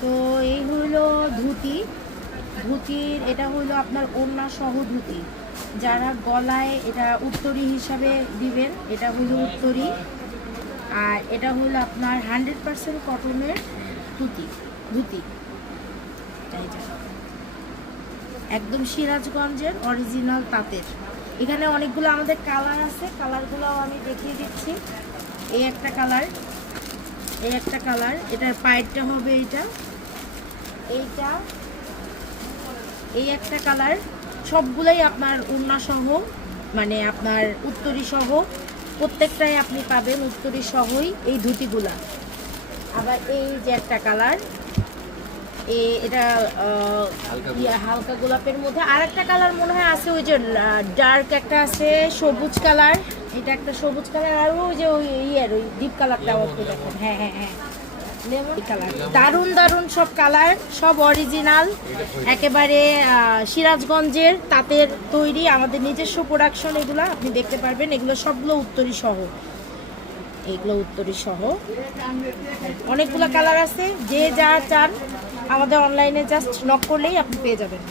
তো এই হলো ধুতি। ধুতির এটা হলো আপনার ওড়না সহ ধুতি, যারা গলায় এটা উত্তরী হিসাবে দিবেন, এটা হলো উত্তরী। আর এটা হলো আপনার 100% কটনের ধুতি। ধুতি একদম সিরাজগঞ্জের অরিজিনাল তাঁতের। এখানে অনেকগুলো আমাদের কালার আছে, কালারগুলো আমি দেখিয়ে দিচ্ছি। এই একটা কালার, এই একটা কালার, এটার পায়েরটা হবে এইটা, এইটা, এই একটা কালার। সবগুলাই আপনার ওড়না সহ, মানে আপনার উত্তরী সহ, প্রত্যেকটাই আপনি পাবেন উত্তরী সহই এই ধুতিগুলা। আবার এই যে একটা কালার, এটা হালকা গোলাপের মধ্যে। আর একটা কালার মনে হয় আছে, ওই যে ডার্ক একটা আছে সবুজ কালার, এটা একটা সবুজ কালার। আর ওই যে ওই ইয়ের ওই ডিপ কালারটা দেখেন, হ্যাঁ হ্যাঁ হ্যাঁ, লেমন কালার। দারুণ দারুণ সব কালার, সব অরিজিনাল, একেবারে সিরাজগঞ্জের তাঁতের তৈরি, আমাদের নিজস্ব প্রোডাকশন। এগুলো আপনি দেখতে পারবেন, এগুলো সবগুলো উত্তরী সহ, এগুলো উত্তরী সহ। অনেকগুলো কালার আছে, যে যা চান আমাদের অনলাইনে জাস্ট নক করলেই আপনি পেয়ে যাবেন।